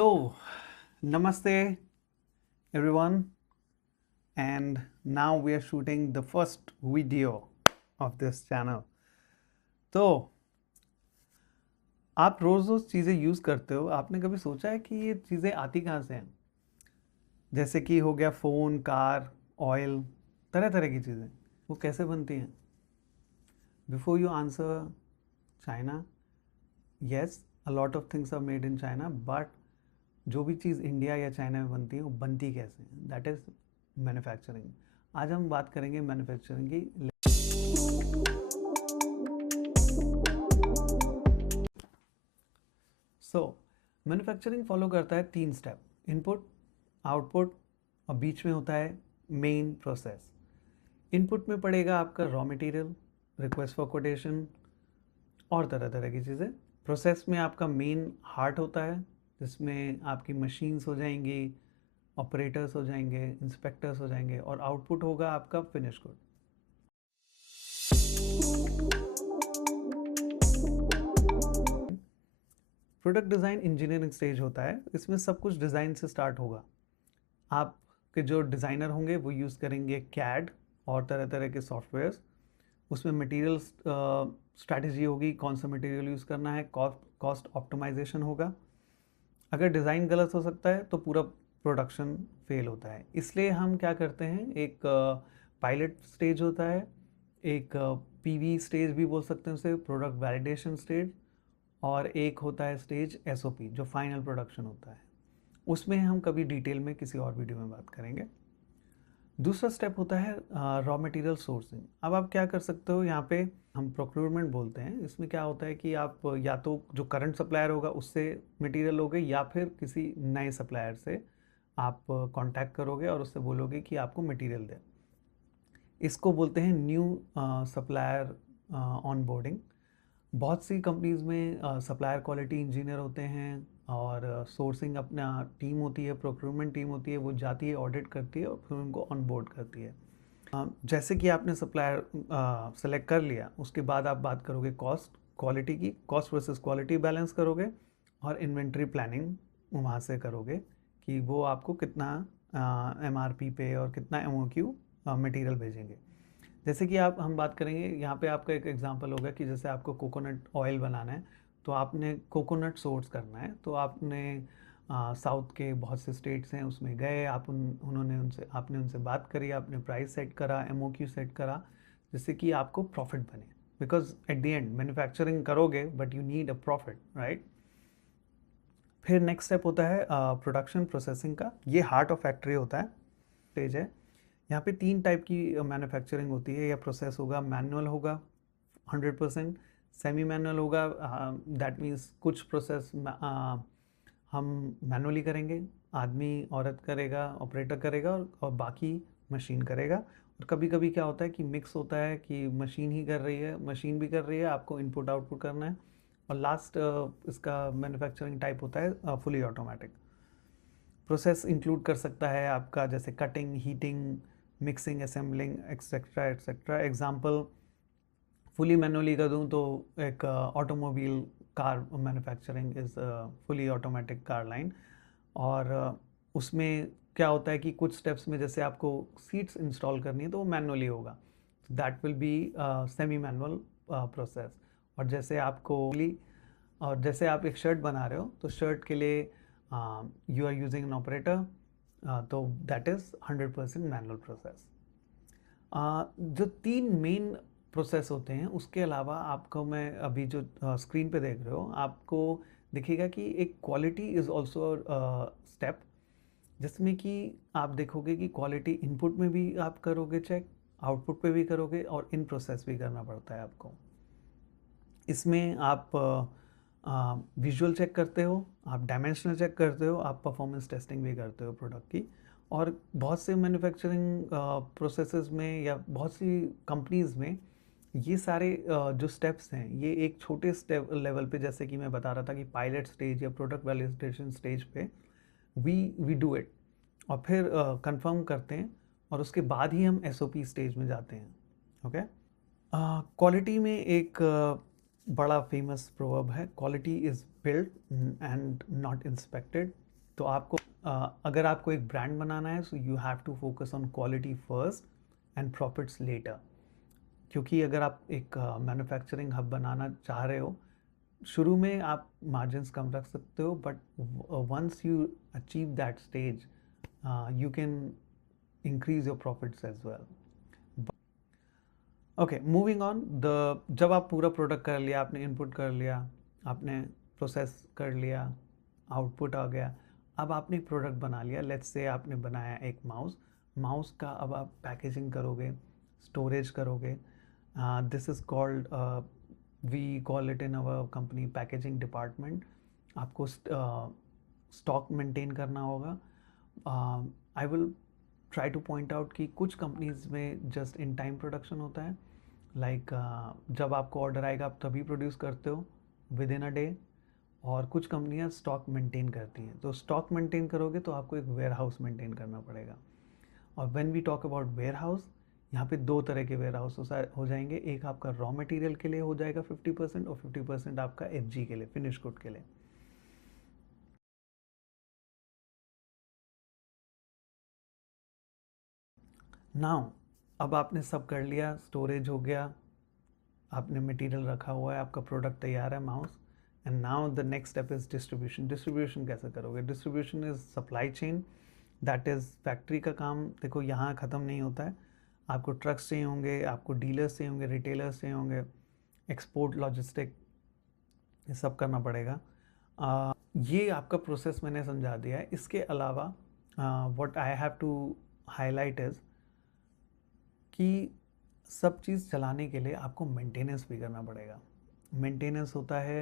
So, namaste everyone, and now we are shooting the first video of this channel. तो आप रोज़ रोज़ चीज़ें use करते हो, आपने कभी सोचा है कि ये चीज़ें आती कहाँ से हैं? जैसे कि हो गया फ़ोन, कार, ऑयल, तरह तरह की चीज़ें, वो कैसे बनती हैं? Before you answer China, yes, a lot of things are made in China, but जो भी चीज़ इंडिया या चाइना में बनती है वो बनती कैसे है, दैट इज़ मैन्युफैक्चरिंग। आज हम बात करेंगे मैन्युफैक्चरिंग की। सो मैन्युफैक्चरिंग फॉलो करता है 3 स्टेप: इनपुट, आउटपुट और बीच में होता है मेन प्रोसेस। इनपुट में पड़ेगा आपका raw material, request for quotation और तरह तरह की चीज़ें। प्रोसेस में आपका मेन हार्ट होता है जिसमें आपकी मशीन्स हो जाएंगी, ऑपरेटर्स हो जाएंगे, इंस्पेक्टर्स हो जाएंगे, और आउटपुट होगा आपका finish good. Product design engineering stage होता है, इसमें सब कुछ डिज़ाइन से स्टार्ट होगा। आपके जो डिज़ाइनर होंगे वो यूज़ करेंगे कैड और तरह तरह के सॉफ्टवेयर्स। उसमें मटेरियल स्ट्रैटेजी होगी, कौन सा मटेरियल यूज़ करना है, कॉस्ट ऑप्टिमाइजेशन होगा। अगर डिज़ाइन गलत हो सकता है तो पूरा प्रोडक्शन फेल होता है। इसलिए हम क्या करते हैं, एक पायलट स्टेज होता है, एक पीवी स्टेज भी बोल सकते हैं उसे, प्रोडक्ट वैलिडेशन स्टेज, और एक होता है स्टेज एसओपी जो फाइनल प्रोडक्शन होता है। उसमें हम कभी डिटेल में किसी और वीडियो में बात करेंगे। दूसरा स्टेप होता है रॉ मटेरियल सोर्सिंग। अब आप क्या कर सकते हो, यहाँ पे हम प्रोक्योरमेंट बोलते हैं। इसमें क्या होता है कि आप या तो जो करंट सप्लायर होगा उससे मटेरियल लोगे, या फिर किसी नए सप्लायर से आप कांटेक्ट करोगे और उससे बोलोगे कि आपको मटेरियल दे। इसको बोलते हैं न्यू सप्लायर ऑनबोर्डिंग। बहुत सी कंपनीज़ में सप्लायर क्वालिटी इंजीनियर होते हैं और सोर्सिंग अपना टीम होती है, प्रोक्योरमेंट टीम होती है, वो जाती है, ऑडिट करती है और फिर उनको ऑन बोर्ड करती है। जैसे कि आपने सप्लायर सेलेक्ट कर लिया, उसके बाद आप बात करोगे कॉस्ट क्वालिटी की, कॉस्ट वर्सेस क्वालिटी बैलेंस करोगे, और इन्वेंट्री प्लानिंग वहाँ से करोगे कि वो आपको कितना एमआरपी पे और कितना एमओक्यू मटेरियल भेजेंगे। जैसे कि हम बात करेंगे, यहाँ पे आपका एक एग्जांपल होगा कि जैसे आपको कोकोनट ऑयल बनाना है, तो आपने कोकोनट सोर्स करना है, तो आपने साउथ के बहुत से स्टेट्स हैं उसमें गए, आपने उनसे बात करी, आपने प्राइस सेट करा, एमओक्यू सेट करा, जिससे कि आपको प्रॉफिट बने। Because at the end manufacturing करोगे but you need a profit, right. फिर नेक्स्ट स्टेप होता है प्रोडक्शन प्रोसेसिंग का। ये हार्ट ऑफ फैक्ट्री होता है, स्टेज है। यहाँ पे 3 टाइप की मैन्युफैक्चरिंग होती है, या प्रोसेस होगा, मैनुअल होगा 100%, सेमी मैनुअल होगा, दैट मीन्स कुछ प्रोसेस हम मैनुअली करेंगे, आदमी औरत करेगा, ऑपरेटर करेगा, और बाकी मशीन करेगा। और कभी कभी क्या होता है कि मिक्स होता है कि मशीन ही कर रही है, मशीन भी कर रही है, आपको इनपुट आउटपुट करना है। और लास्ट इसका मैन्युफैक्चरिंग टाइप होता है फुली ऑटोमेटिक। प्रोसेस इंक्लूड कर सकता है आपका जैसे cutting, heating, mixing, assembling, etcetera etcetera. Example fully manually का दूं तो एक automobile car manufacturing is fully automatic car line. और उसमें क्या होता है कि कुछ स्टेप्स में जैसे आपको सीट्स इंस्टॉल करनी है तो वो मैनुअली होगा, that will be semi manual process. और जैसे जैसे आप एक शर्ट बना रहे हो तो शर्ट के लिए you are using an operator, तो दैट इज़ 100% मैनुअल प्रोसेस। जो 3 मेन प्रोसेस होते हैं, उसके अलावा आपको मैं अभी जो स्क्रीन पे देख रहे हो, आपको दिखेगा कि एक क्वालिटी इज़ ऑल्सो स्टेप, जिसमें कि आप देखोगे कि क्वालिटी इनपुट में भी आप करोगे चेक, आउटपुट पे भी करोगे, और इन प्रोसेस भी करना पड़ता है आपको। इसमें आप विजुअल चेक करते हो, आप डायमेंशनल चेक करते हो, आप परफॉर्मेंस टेस्टिंग भी करते हो प्रोडक्ट की। और बहुत से मैन्युफैक्चरिंग प्रोसेसेस में या बहुत सी कंपनीज़ में ये सारे जो स्टेप्स हैं, ये एक छोटे स्टेप लेवल पे, जैसे कि मैं बता रहा था कि पायलट स्टेज या प्रोडक्ट वैलिडेशन स्टेज पे वी डू इट, और फिर कंफर्म करते हैं, और उसके बाद ही हम एसओपी स्टेज में जाते हैं। ओके। क्वालिटी में एक बड़ा फेमस प्रोवर्ब है, quality is build and not inspected. तो आपको अगर आपको एक ब्रांड बनाना है, so you have to focus on quality first and profits later. क्योंकि अगर आप एक मैन्युफैक्चरिंग हब बनाना चाह रहे हो, शुरू में आप मार्जिन्स कम रख सकते हो, but once you achieve that stage you can increase your profits as well. Okay, moving on. जब आप पूरा प्रोडक्ट कर लिया, आपने इनपुट कर लिया, आपने प्रोसेस कर लिया, आउटपुट आ गया, अब आपने एक प्रोडक्ट बना लिया। लेट्स से आपने बनाया एक माउस। माउस का अब आप पैकेजिंग करोगे, स्टोरेज करोगे। This is called, we call it in our company packaging department. आपको स्टॉक मेंटेन करना होगा। I will try to point out कि कुछ कंपनीज में जस्ट इन टाइम प्रोडक्शन होता है, लाइक जब आपको ऑर्डर आएगा आप तभी प्रोड्यूस करते हो विद इन अ डे। और कुछ कंपनियां स्टॉक मेंटेन करती हैं। तो स्टॉक मेंटेन करोगे तो आपको एक वेयर हाउस मेंटेन करना पड़ेगा। और when we talk about warehouse, यहाँ पे दो तरह के वेयर हाउस हो जाएंगे। एक आपका रॉ मटेरियल के लिए हो जाएगा 50% और 50% आपका FG के लिए, फिनिश गुड के लिए। नाउ अब आपने सब कर लिया, स्टोरेज हो गया, आपने मटेरियल रखा हुआ है, आपका प्रोडक्ट तैयार है mouse. And now the next step is distribution. Distribution कैसे करोगे? Distribution is supply chain, that is factory का काम। देखो यहाँ ख़त्म नहीं होता है। आपको ट्रक्स चाहिए होंगे, आपको डीलर्स चाहिए होंगे, रिटेलर्स चाहिए होंगे, एक्सपोर्ट, लॉजिस्टिक, ये सब करना पड़ेगा। ये आपका प्रोसेस मैंने समझा दिया है। इसके अलावा what I have to highlight is कि सब चीज़ चलाने के लिए आपको मेंटेनेंस भी करना पड़ेगा। मेंटेनेंस होता है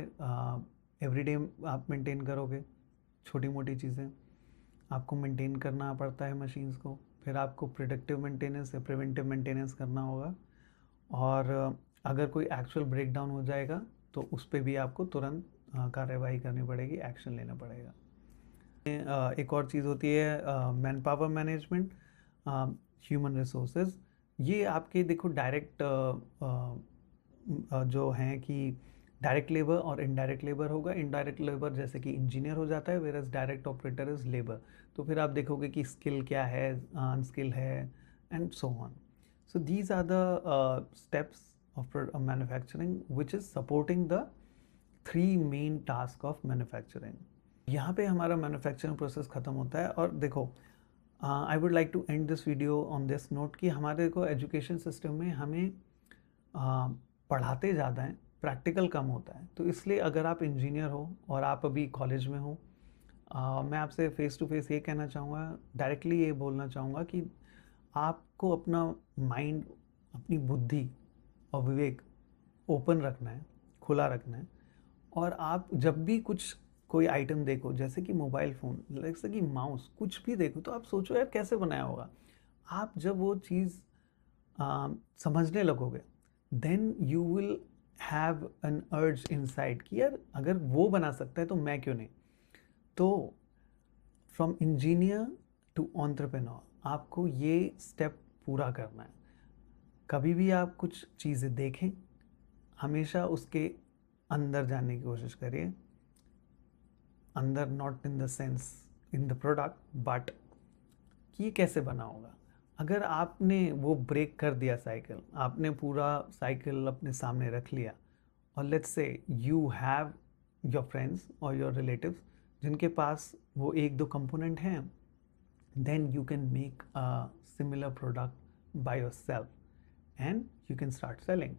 एवरीडे आप मेंटेन करोगे छोटी मोटी चीज़ें, आपको मेंटेन करना पड़ता है मशीन्स को। फिर आपको प्रिडिक्टिव मेंटेनेंस या प्रिवेंटिव मेंटेनेंस करना होगा। और अगर कोई एक्चुअल ब्रेकडाउन हो जाएगा तो उस पर भी आपको तुरंत कार्रवाई करनी पड़ेगी, एक्शन लेना पड़ेगा। एक और चीज़ होती है manpower management, human resources. ये आपके देखो डायरेक्ट जो हैं कि डायरेक्ट लेबर और इनडायरेक्ट लेबर होगा। इनडायरेक्ट लेबर जैसे कि इंजीनियर हो जाता है, whereas direct operator is labour. तो फिर आप देखोगे कि स्किल क्या है, अनस्किल है, and so on. So these are the steps of manufacturing which is supporting the three main task of manufacturing. यहाँ पे हमारा मैन्युफैक्चरिंग प्रोसेस ख़त्म होता है। और देखो, I would like to end this video on this note कि हमारे को एजुकेशन सिस्टम में हमें पढ़ाते ज़्यादा हैं, प्रैक्टिकल कम होता है। तो इसलिए अगर आप इंजीनियर हो और आप अभी कॉलेज में हो, मैं आपसे फेस टू फेस ये कहना चाहूँगा, डायरेक्टली ये बोलना चाहूँगा कि आपको अपना माइंड, अपनी बुद्धि और विवेक ओपन रखना है, खुला रखना है। और आप जब भी कुछ कोई आइटम देखो, जैसे कि मोबाइल फ़ोन, जैसे कि माउस, कुछ भी देखो तो आप सोचो यार कैसे बनाया होगा। आप जब वो चीज़ समझने लगोगे, then you will have an urge inside कि यार अगर वो बना सकता है तो मैं क्यों नहीं। तो फ्रॉम इंजीनियर टू एंटरप्रेन्योर आपको ये स्टेप पूरा करना है। कभी भी आप कुछ चीज़ें देखें, हमेशा उसके अंदर जाने की कोशिश करिए। अंदर not in the sense in the product, but ये कैसे बना होगा। अगर आपने वो ब्रेक कर दिया साइकिल, आपने पूरा साइकिल अपने सामने रख लिया, और let's say you have your friends और योर रिलेटिव्स जिनके पास वो एक दो कंपोनेंट हैं, then you can make a similar product by yourself and you can start selling.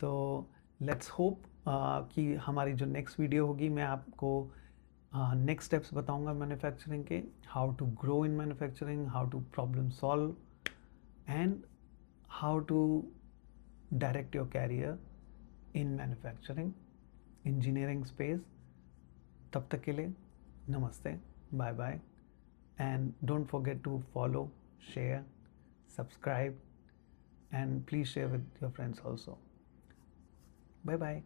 तो let's hope कि हमारी जो नेक्स्ट वीडियो होगी, मैं आपको नेक्स्ट स्टेप्स बताऊंगा मैन्युफैक्चरिंग के, how to grow in manufacturing, how to problem solve, and how to direct your career in manufacturing engineering space. तब तक के लिए नमस्ते, bye bye, and don't forget to follow, share, subscribe, and please share with your friends also. Bye bye.